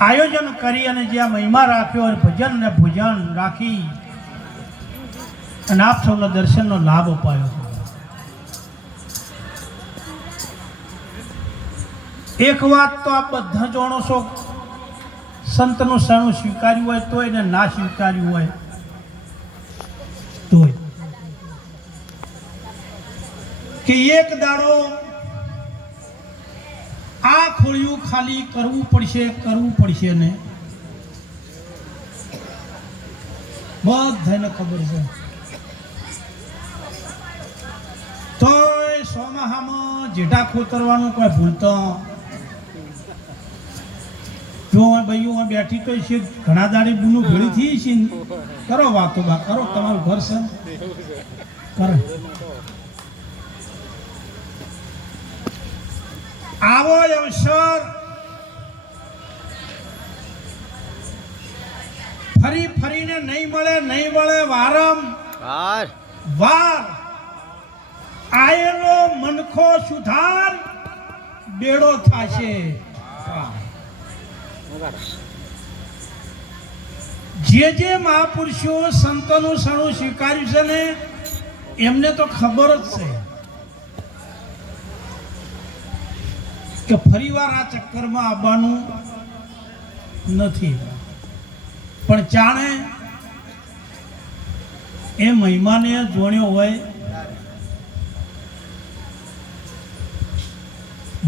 આયોજન કરી અને જ્યાં મહિમા રાખ્યો અને ભજન અને ભોજન રાખી અને આપ સૌને દર્શનનો લાભ અપાયો. એક વાત તો આપ બધા જાણો છો, સંતનું શરણું સ્વીકાર્યું હોય તોય ને ના સ્વીકાર્યું હોય તોય, કે એક દાડો આ ખોળિયું ખાલી કરવું પડશે ને બધાને ખબર છે. તોય સોમાહામાં જેઠા ખોતરવાનું કોઈ ભૂલતા જો ભાઈઓ બેઠી તો છે, ઘણા દાડી બૂનું ભેળી થઈ છે. કરો વાતો બા કરો, તમારું ઘર છે કરો. આવો અવસર ફરીને નહીં મળે વારંવાર આયેલો મનખો સુધાર બેડો થાશે. જે મહાપુરુષો સંતોનું શરણું સ્વીકાર્યું છે ને એમને તો ખબર જ છે કે ફરીવાર આ ચક્કરમાં આવવાનું નથી, પણ જાણે એ મહિમાને જોણ્યો હોય.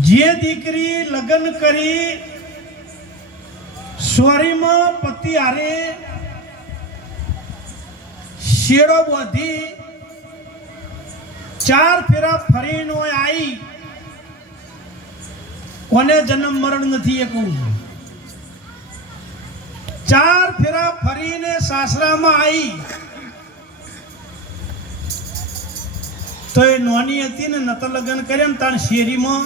જે દીકરી લગ્ન કરી સોરીમાં પતિ હારે શેડો બોધી 4 ફેરા ફરીનો આવી, કોને જન્મ મરણ નથી એ કહું છું. 4 ફેરા ફરીને સાસરામાં આવી તો એ નોની હતી ને નતો લગ્ન કર્યા ને તાણ શેરીમાં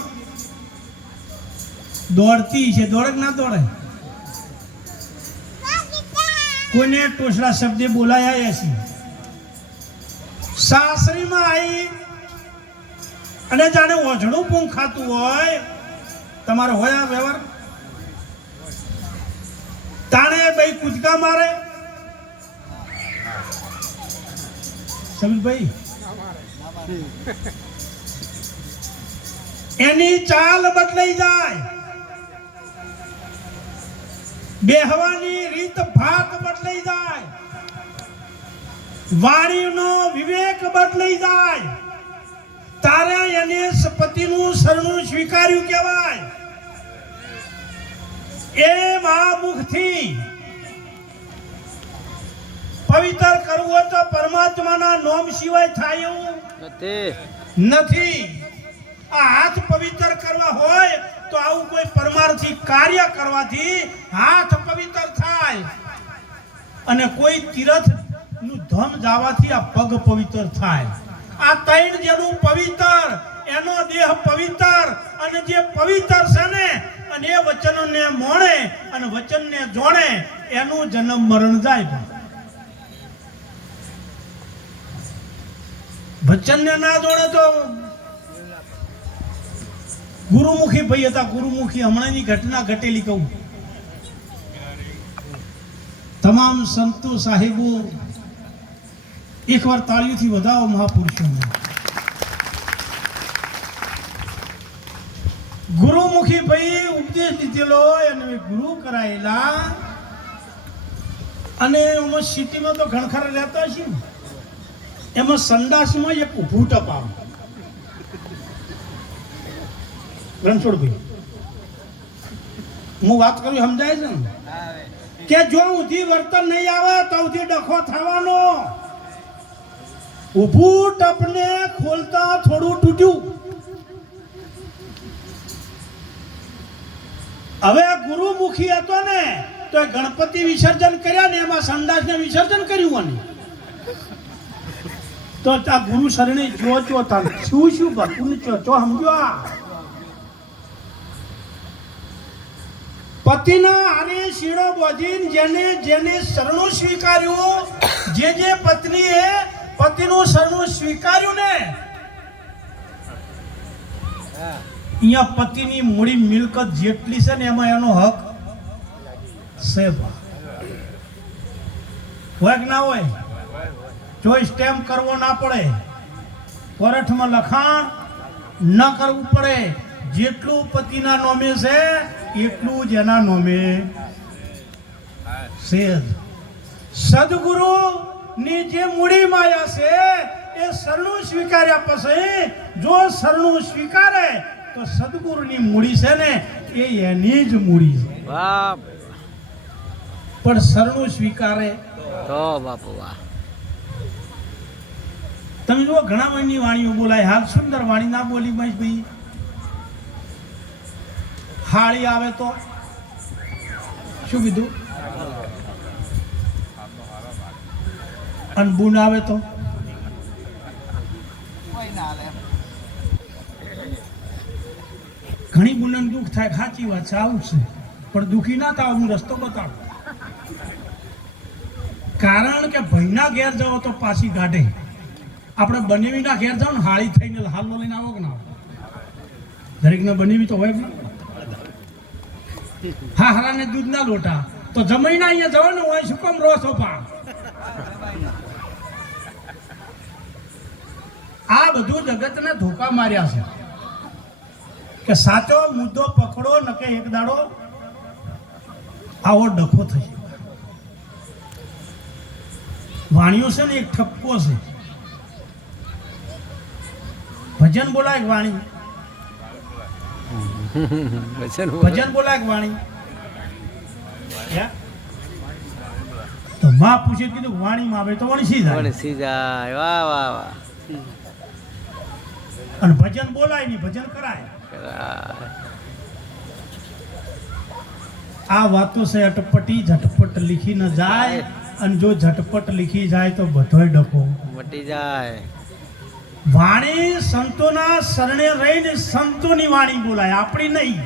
દોડતી છે. દોડે કે ના દોડે? કોઈને ટોસડા શબ્દે બોલાયા છે. સાસરીમાં આવી અને જાણે ઓઝડું પૂંખ ખાતું હોય તમારો હોય આ વ્યવહાર, તાણે ભાઈ કૂદકા મારે. સમીરભાઈ એની ચાલ બદલાઈ જાય, બેહવાની રીત ભાત બદલાઈ જાય, વાણીનો વિવેક બદલાઈ જાય. તારે એને પતિનું શરણું સ્વીકાર્યું કહેવાય. એ મહામુખથી પવિત્ર કરવું હોય તો પરમાત્માના નામ સિવાય થાય એવું નથી. આ હાથ પવિત્ર કરવા હોય તો આવું કોઈ પરમાર્થી કાર્ય કરવાથી હાથ પવિત્ર થાય, અને કોઈ તીર્થ નું ધન જવાથી આ પગ પવિત્ર થાય. આ ત્રણ જેનું પવિત્ર, એનો દેહ પવિત્ર, અને જે પવિત્ર છે ને અને એ વચનને મોણે અને વચનને જોણે એનું જન્મ મરણ જાય. વચનને ના જોડે તો ગુરુમુખી ભાઈ હતા, ગુરુમુખી હમણાંની ઘટના ઘટેલી કહું. તમામ સંતો સાહેબો એકવાર તાળીઓથી વધાવો મહાપુરુષોને. ગુરુમુખી ભાઈ ઉપદેશ લીધેલો અને ગુરુ કરાયેલા, અને એમાં સિટીમાં તો ઘણખરા રહેતા છે. એમાં સંડાસમાં એક ઊભું ટપાવ. રણછોડભાઈ હું વાત કરું સમજાય છે ને, કે જો ઉધી વર્તન નહીં આવે તો ઉધી ડખો થવાનો. ઊભું ટપને ખોલતા થોડું તૂટ્યું. હવે ગુરુમુખી હતો ને તો ગણપતિ વિસર્જન કર્યા ને એમાં સંડાસને વિસર્જન કર્યું. તો આ ગુરુ શરણે જો તાર શું ભરતું ચો સમજો. પતિના આને શીડો બોધીને જેને શરણું સ્વીકાર્યું, જે પત્નીએ પતિનું શરણું સ્વીકાર્યું ને અહીંયા પતિની મૂડી મિલકત જેટલી છે ને એમાં એનો હક છે હોય કે ના હોય? જો સ્ટેમ્પ કરવો ના પડે, કોર્ટમાં લખાણ ન કરવું પડે, જેટલું પતિના નોમે છે એટલું જ એના નોમે છે. સદગુરુ ની જે મૂડી માયા છે એ શરણું સ્વીકાર્યા પછી જો શરણું સ્વીકારે તો સદગુરુની મૂડી છે ને એ એની જ મૂડી છે. પણ શરણું સ્વીકારે તો બાપુ વાહ. તમે જુઓ ઘણા મહિની વાણીઓ બોલાય, હાલ સુંદર વાણી ના બોલી ભાઈ. હાળી આવે તો શું કીધું? અનબુન આવે તો ઘણી બુનન દુઃખ થાય. સાચી વાત છે, આવું છે. પણ દુઃખી ના થાવ, હું રસ્તો બતાવું. કારણ કે ભાઈના ઘેર જાઓ તો પાછી ગાઢે, આપણે બનેવીના ઘેર જાઓ ને હાળી થઈને હાલો લઈને આવો કે ના? દરેકને બનેવી તો હોય ને. હા હરાને દૂધ ના લોટા તો જમાઈને અહીંયા જવાનું હોય, શું કામ રો સોફા? આ બધું જગતને ધોકા માર્યા છે કે સાચો મુદ્દો પકડો નકે એક દાડો આવો ડખો થશે. વાણીઓ છે ને એક ઠપકો છે. ભજન બોલાય વાણી, ભજન બોલાય વાણી. તો માં પૂછે કીધું વાણીમાં આવે તો વણસી જાય. વાહ વાહ વાહ. અને ભજન બોલાય નહીં, ભજન કરાય. આ વાતો છે અટપટી, ઝટપટ લીખી ન જાય. અને જો ઝટપટ લીખી જાય તો બધોય ડખો મટી જાય. વાણી સંતોના શરણે રહીને સંતોની વાણી બોલાય, આપણી નહીં.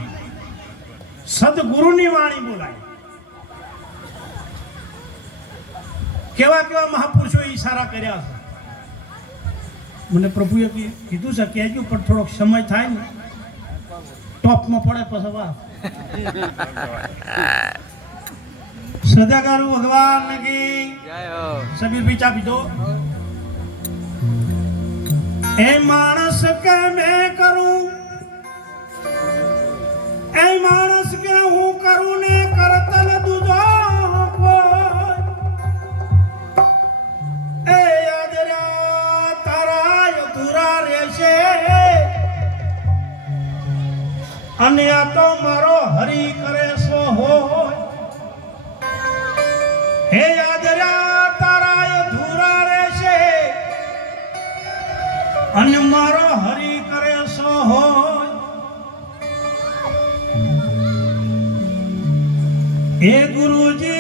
સદગુરુની વાણી બોલાય. કેવા કેવા મહાપુરુષો ઈશારા કર્યા છે. મને પ્રભુએ કીધું છે કહેજો, પણ થોડોક સમય થાય ને ટોપમાં પડે પછી વાત. સદાકારુ ભગવાન કી જય હો. સબીર ભાઈ ચા પીધો. એ માણસ કે મેં કરું, એ માણસ કે હું કરું ને કરતલ દૂધો એ યાદ રહ્યા તારા અધૂરા રહેશે. અને આ તો મારો હરી કરે સો હોય. હે યાદ રહ્યા તારા અધૂરા રહેશે. અને મારો હરી કરે સો હોય. એ ગુરુજી